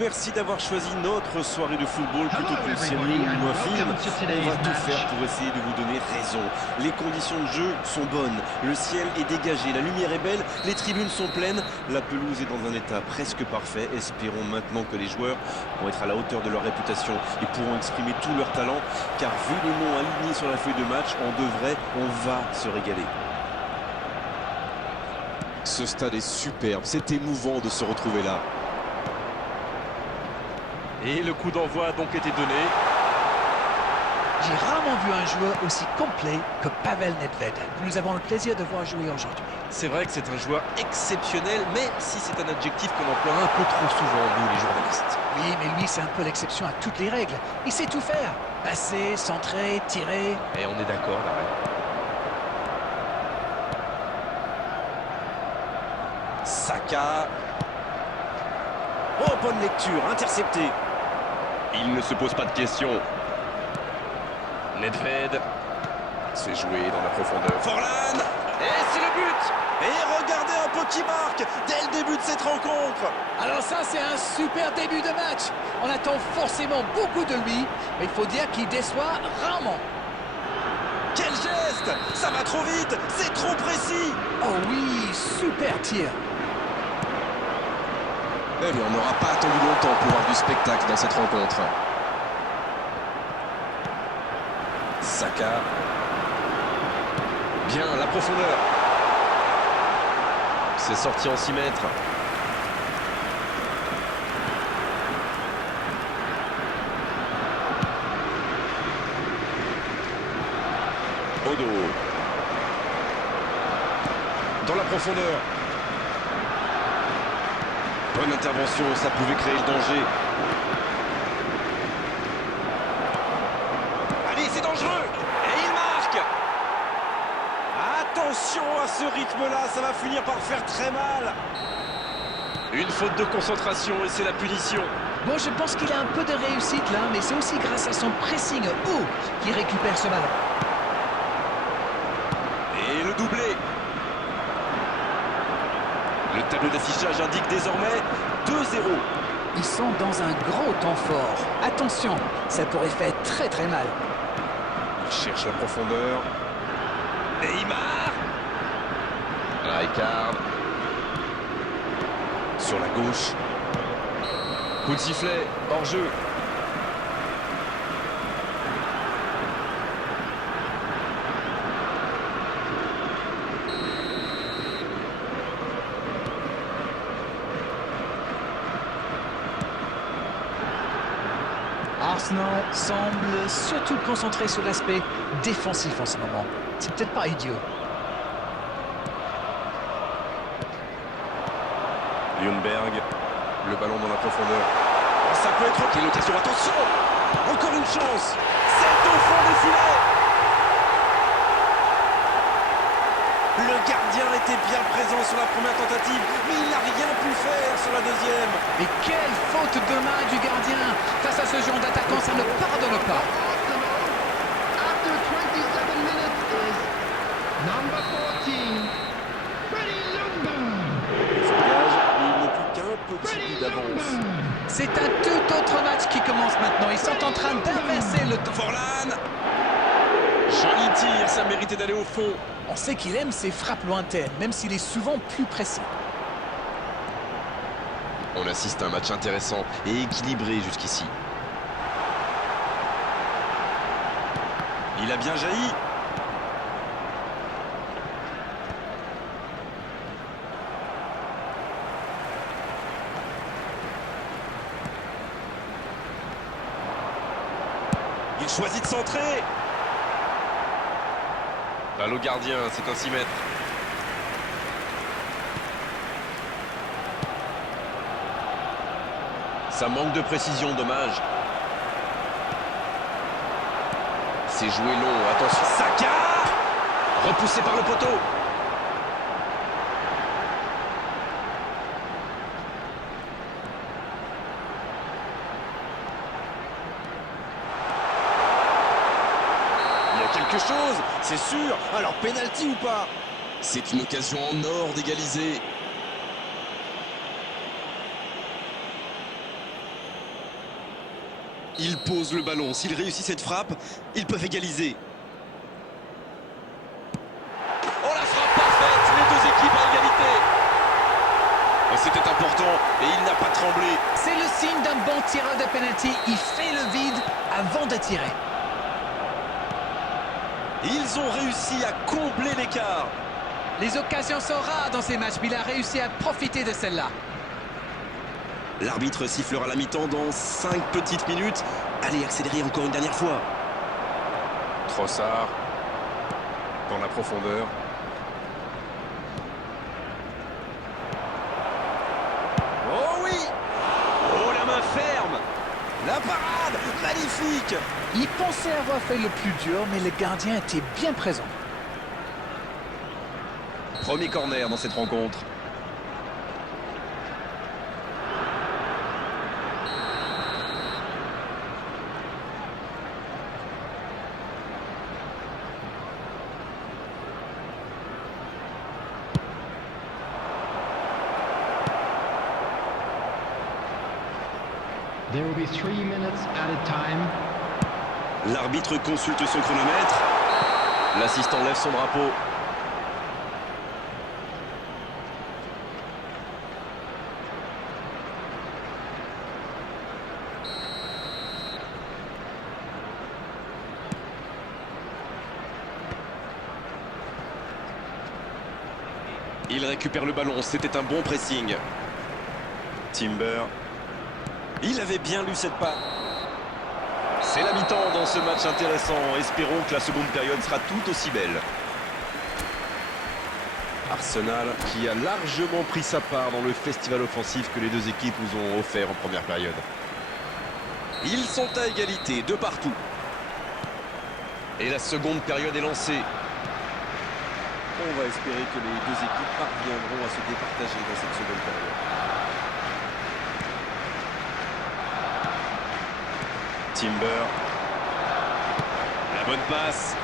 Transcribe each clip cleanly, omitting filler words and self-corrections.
Merci d'avoir choisi notre soirée de football plutôt qu'une série ou un film. On va tout faire pour essayer de vous donner raison. Les conditions de jeu sont bonnes, le ciel est dégagé, la lumière est belle, les tribunes sont pleines, la pelouse est dans un état presque parfait. Espérons maintenant que les joueurs vont être à la hauteur de leur réputation et pourront exprimer tout leur talent, car vu les noms alignés sur la feuille de match, on va se régaler. Ce stade est superbe, c'est émouvant de se retrouver là. Et le coup d'envoi a donc été donné. J'ai rarement vu un joueur aussi complet que Pavel Nedved. Nous avons le plaisir de voir jouer aujourd'hui. C'est vrai que c'est un joueur exceptionnel, même si c'est un adjectif qu'on emploie un peu trop souvent, nous les journalistes. Oui, mais lui, c'est un peu l'exception à toutes les règles. Il sait tout faire. Passer, centrer, tirer. Et on est d'accord, Darren. Saka. Oh, bonne lecture, intercepté. Il ne se pose pas de questions. Nedved. C'est joué dans la profondeur. Forlan. Et c'est le but! Et regardez un peu qui marque dès le début de cette rencontre. Alors ça, c'est un super début de match. On attend forcément beaucoup de lui, mais il faut dire qu'il déçoit rarement. Quel geste! Ça va trop vite, c'est trop précis. Oh oui, super tir. Eh bien, on n'aura pas attendu longtemps pour voir du spectacle dans cette rencontre. Saka. Bien, la profondeur. C'est sorti en 6 mètres. Odo. Dans la profondeur. Bonne intervention, ça pouvait créer le danger. Allez, c'est dangereux. Et il marque. Attention à ce rythme-là, ça va finir par faire très mal. Une faute de concentration et c'est la punition. Bon, je pense qu'il a un peu de réussite là, mais c'est aussi grâce à son pressing haut qu'il récupère ce ballon. Et le doublé. Le tableau d'affichage indique désormais 2-0. Ils sont dans un gros temps fort. Attention, ça pourrait faire très très mal. Il cherche la profondeur. Neymar. Rijkaard. Sur la gauche. Coup de sifflet, hors jeu. Arsenal semble surtout concentré sur l'aspect défensif en ce moment. C'est peut-être pas idiot. Ljungberg, le ballon dans la profondeur. Oh, ça peut être quelle occasion, attention. Encore une chance. C'est au fond des filets. Le gardien était bien présent sur la première tentative, mais il n'a rien pu faire sur la deuxième. Mais quelle faute de main du gardien! Face à ce genre d'attaquant, ça ne pardonne pas. After 27 minutes is number 14, Freddie Ljungberg. Il s'engage, il n'est plus qu'un petit but d'avance. C'est un tout autre match qui commence maintenant. Ils sont en train d'inverser le temps. Forlan. Joli tir, ça méritait d'aller au fond. On sait qu'il aime ses frappes lointaines, même s'il est souvent plus précis. On assiste à un match intéressant et équilibré jusqu'ici. Il a bien jailli. Il choisit de centrer. Balle au gardien, c'est un 6 mètres. Ça manque de précision, dommage. C'est joué long, attention. Saka. Repoussé par le poteau. Il y a quelque chose, c'est sûr. Alors, pénalty ou pas? C'est une occasion en or d'égaliser. Il pose le ballon. S'il réussit cette frappe, ils peuvent égaliser. Oh, la frappe parfaite. Les deux équipes à égalité. C'était important et il n'a pas tremblé. C'est le signe d'un bon tireur de penalty. Il fait le vide avant de tirer. Ils ont réussi à combler l'écart. Les occasions sont rares dans ces matchs, mais il a réussi à profiter de celle-là. L'arbitre sifflera la mi-temps dans 5 petites minutes. Allez, accélérez encore une dernière fois. Trossard. Dans la profondeur. Oh oui! Oh, la main ferme! La parade! Magnifique! Il pensait avoir fait le plus dur, mais le gardien était bien présent. Premier corner dans cette rencontre. There will be 3 minutes at a time. L'arbitre consulte son chronomètre. L'assistant lève son drapeau. Il récupère le ballon, c'était un bon pressing. Timber. Il avait bien lu cette passe. C'est la mi-temps dans ce match intéressant. Espérons que la seconde période sera tout aussi belle. Arsenal qui a largement pris sa part dans le festival offensif que les deux équipes nous ont offert en première période. Ils sont à égalité de partout. Et la seconde période est lancée. On va espérer que les deux équipes parviendront à se départager dans cette seconde période. Timber. La bonne passe.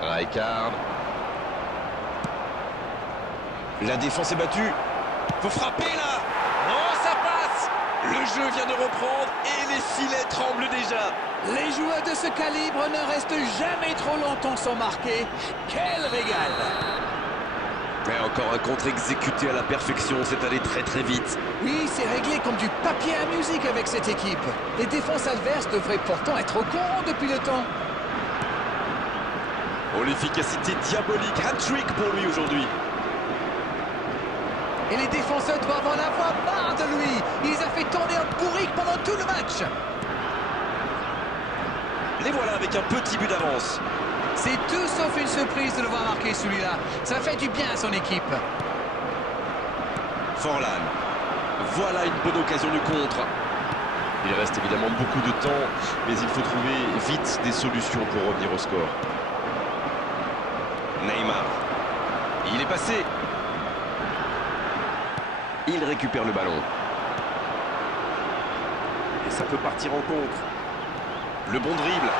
Rijkaard. La défense est battue. Faut frapper là. Oh, ça passe. Le jeu vient de reprendre et les filets tremblent déjà. Les joueurs de ce calibre ne restent jamais trop longtemps sans marquer. Quel régal! Et encore un contre exécuté à la perfection, c'est allé très très vite. Oui, c'est réglé comme du papier à musique avec cette équipe. Les défenses adverses devraient pourtant être au courant depuis le temps. Oh, l'efficacité diabolique, hat-trick pour lui aujourd'hui. Et les défenseurs doivent en avoir marre de lui. Il les a fait tourner en bourrique pendant tout le match. Les voilà avec un petit but d'avance. C'est tout sauf une surprise de le voir marquer celui-là. Ça fait du bien à son équipe. Forlan. Voilà une bonne occasion de contre. Il reste évidemment beaucoup de temps, mais il faut trouver vite des solutions pour revenir au score. Neymar. Il est passé. Il récupère le ballon. Et ça peut partir en contre. Le bon dribble.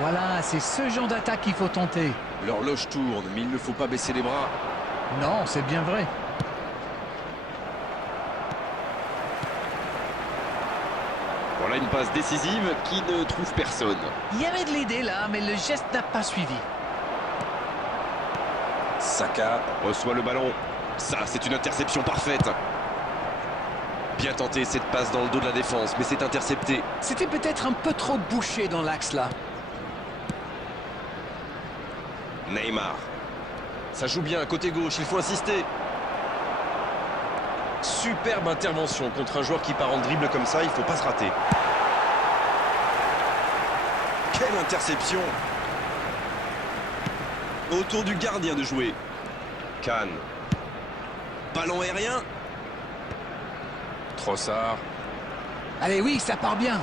Voilà, c'est ce genre d'attaque qu'il faut tenter. L'horloge tourne, mais il ne faut pas baisser les bras. Non, c'est bien vrai. Voilà une passe décisive qui ne trouve personne. Il y avait de l'idée là, mais le geste n'a pas suivi. Saka reçoit le ballon. Ça, c'est une interception parfaite. Bien tenté cette passe dans le dos de la défense, mais c'est intercepté. C'était peut-être un peu trop bouché dans l'axe là. Neymar. Ça joue bien, côté gauche, il faut insister. Superbe intervention contre un joueur qui part en dribble comme ça, il ne faut pas se rater. Quelle interception! Autour du gardien de jouer. Kahn. Ballon aérien. Trossard. Allez, oui, ça part bien.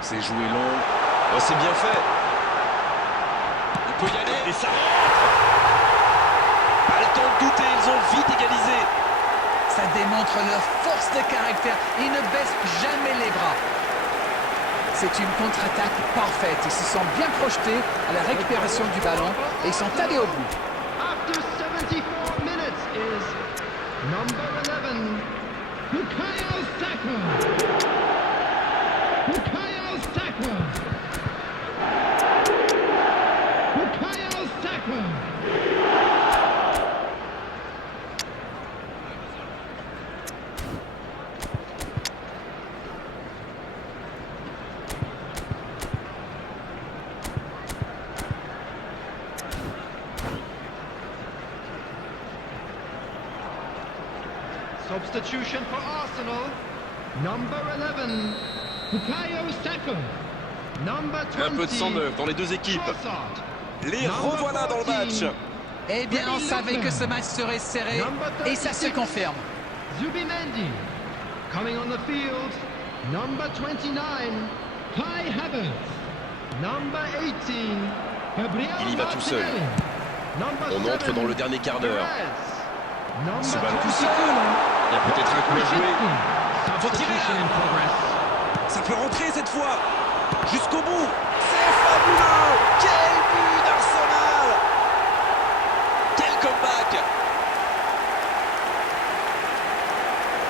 C'est joué long. Oh, c'est bien fait. Il peut y aller. Et ça rentre. Pas le temps de douter, ils ont vite égalisé. Ça démontre leur force de caractère. Ils ne baissent jamais les bras. C'est une contre-attaque parfaite. Ils se sont bien projetés à la récupération du ballon et ils sont allés au bout. After 74 Number 11, Bukayo Saka. Bukayo Saka. Bukayo Saka. Substitution for Arsenal. Number 11, Bukayo Saka. Number 20, Un peu de sang neuf dans les deux équipes. Trossard. Les revoilà dans le match. Eh bien, on savait que ce match serait serré et ça se confirme. Zubimendi. Coming on the field, number 29, Kai Havertz. Number 18, Gabriel Il y va tout seul. Martinelli. Number On entre 7, dans le dernier quart d'heure. Perez. Ce Number ballon, 24, c'est cool, Il y a peut-être un coup à jouer. Faut tirer Substitution là. in progress. Ça peut rentrer cette fois. Jusqu'au bout. C'est fabuleux. Quel but d'Arsenal. Quel comeback!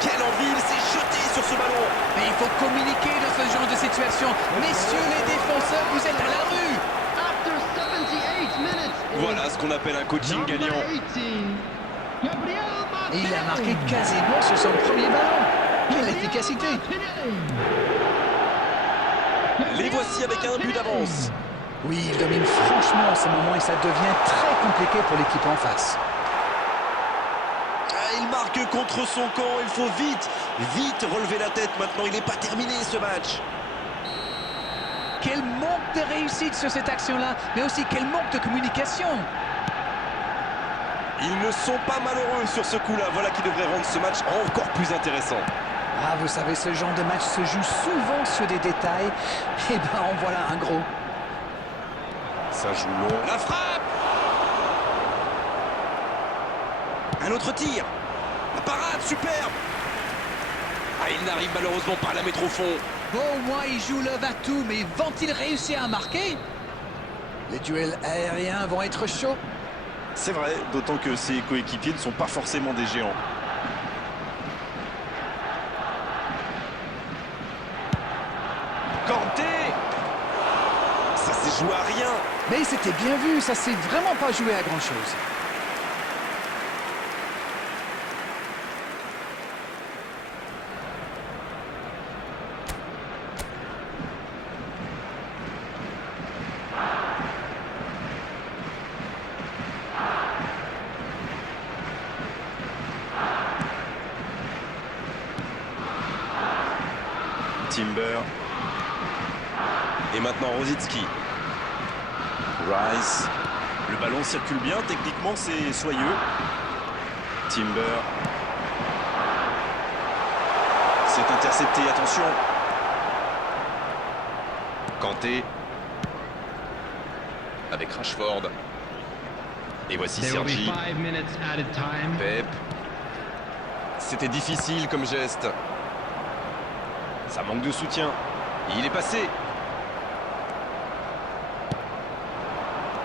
Quelle envie. Il s'est jeté sur ce ballon. Mais il faut communiquer dans ce genre de situation. Messieurs les défenseurs, vous êtes à la rue. After 78 minutes. Voilà ce qu'on appelle un coaching Number gagnant. 18, Gabriel Et il a Martinelli. marqué quasiment sur son premier ballon. Quelle efficacité! Les voici avec un but d'avance. Oui, il domine franchement à ce moment et ça devient très compliqué pour l'équipe en face. Ah, il marque contre son camp. Il faut vite relever la tête maintenant. Il n'est pas terminé ce match. Quel manque de réussite sur cette action-là, mais aussi quel manque de communication. Ils ne sont pas malheureux sur ce coup-là. Voilà qui devrait rendre ce match encore plus intéressant. Ah, vous savez, ce genre de match se joue souvent sur des détails. Eh ben, en voilà un gros. Ça joue long. La frappe. Un autre tir. La parade, superbe. Ah, il n'arrive malheureusement pas à la mettre au fond. Bon, au moins, il joue le va-tout, mais vont-ils réussir à marquer? Les duels aériens vont être chauds. C'est vrai, d'autant que ses coéquipiers ne sont pas forcément des géants. Kanté. Ça s'est joué à rien. Mais c'était bien vu, ça s'est vraiment pas joué à grand-chose. Timber. Et maintenant Rosicki. Rice. Le ballon circule bien, techniquement c'est soyeux. Timber. C'est intercepté, attention. Kanté. Avec Rashford. Et voici There will be Sergi. 5 minutes added time. Pep. C'était difficile comme geste. Ça manque de soutien. Et il est passé.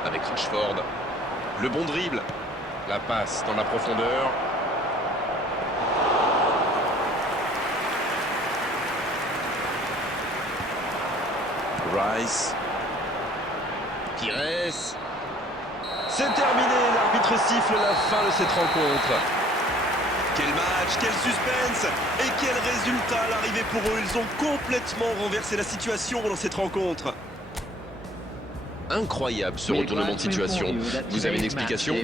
Avec Rashford. Le bon dribble. La passe dans la profondeur. Rice. Pires. C'est terminé, l'arbitre siffle la fin de cette rencontre. Quel match, quel suspense et quel résultat à l'arrivée pour eux. Ils ont complètement renversé la situation dans cette rencontre. Incroyable ce retournement de situation. Vous avez une explication?